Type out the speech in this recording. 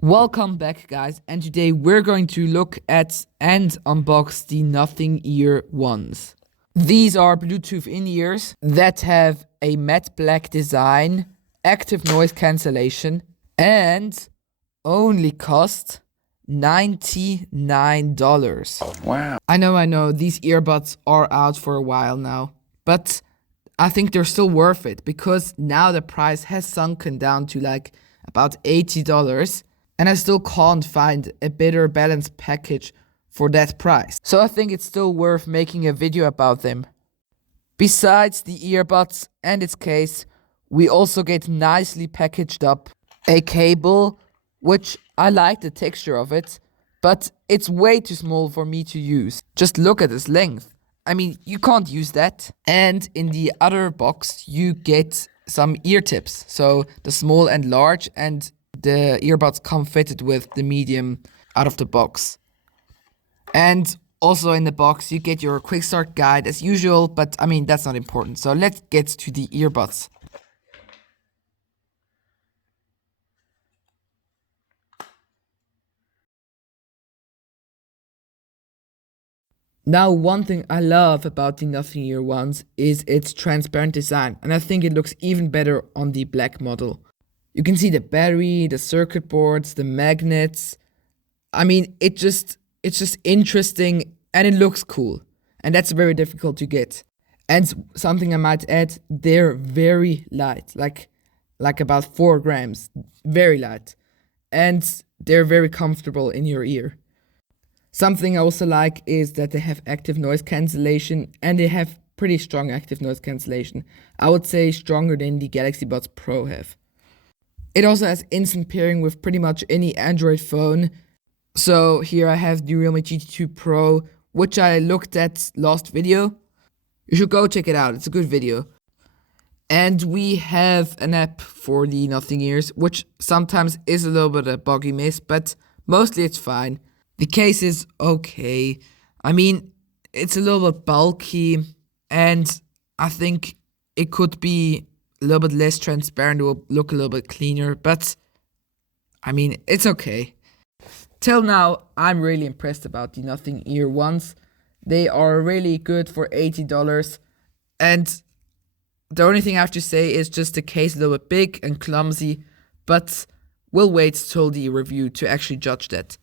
Welcome back, guys, and today we're going to look at and unbox the Nothing Ear ones. These are Bluetooth in-ears that have a matte black design, active noise cancellation, and only cost $99. Wow. I know, these earbuds are out for a while now, but I think they're still worth it because now the price has sunken down to like about $80. And I still can't find a better balanced package for that price. So I think it's still worth making a video about them. Besides the earbuds and its case, we also get nicely packaged up a cable, which I like the texture of it, but it's way too small for me to use. Just look at this length. I mean, you can't use that. And in the other box, you get some ear tips. So the small and large, and the earbuds come fitted with the medium out of the box. And also in the box you get your quick start guide as usual, but I mean that's not important. So let's get to the earbuds. Now, one thing I love about the Nothing Ear ones is its transparent design, and I think it looks even better on the black model. You can see the battery, the circuit boards, the magnets. I mean, it's just interesting and it looks cool. And that's very difficult to get. And something I might add, they're very light, like about 4 grams, very light. And they're very comfortable in your ear. Something I also like is that they have active noise cancellation, and they have pretty strong active noise cancellation. I would say stronger than the Galaxy Buds Pro have. It also has instant pairing with pretty much any Android phone. So here I have the Realme GT2 Pro, which I looked at last video. You should go check it out, it's a good video. And we have an app for the Nothing Ears, which sometimes is a little bit a buggy miss, but mostly it's fine. The case is okay. I mean, it's a little bit bulky, and I think it could be a little bit less transparent, will look a little bit cleaner, but I mean, it's okay. Till now, I'm really impressed about the Nothing Ear ones. They are really good for $80, and the only thing I have to say is just the case a little bit big and clumsy, but we'll wait till the review to actually judge that.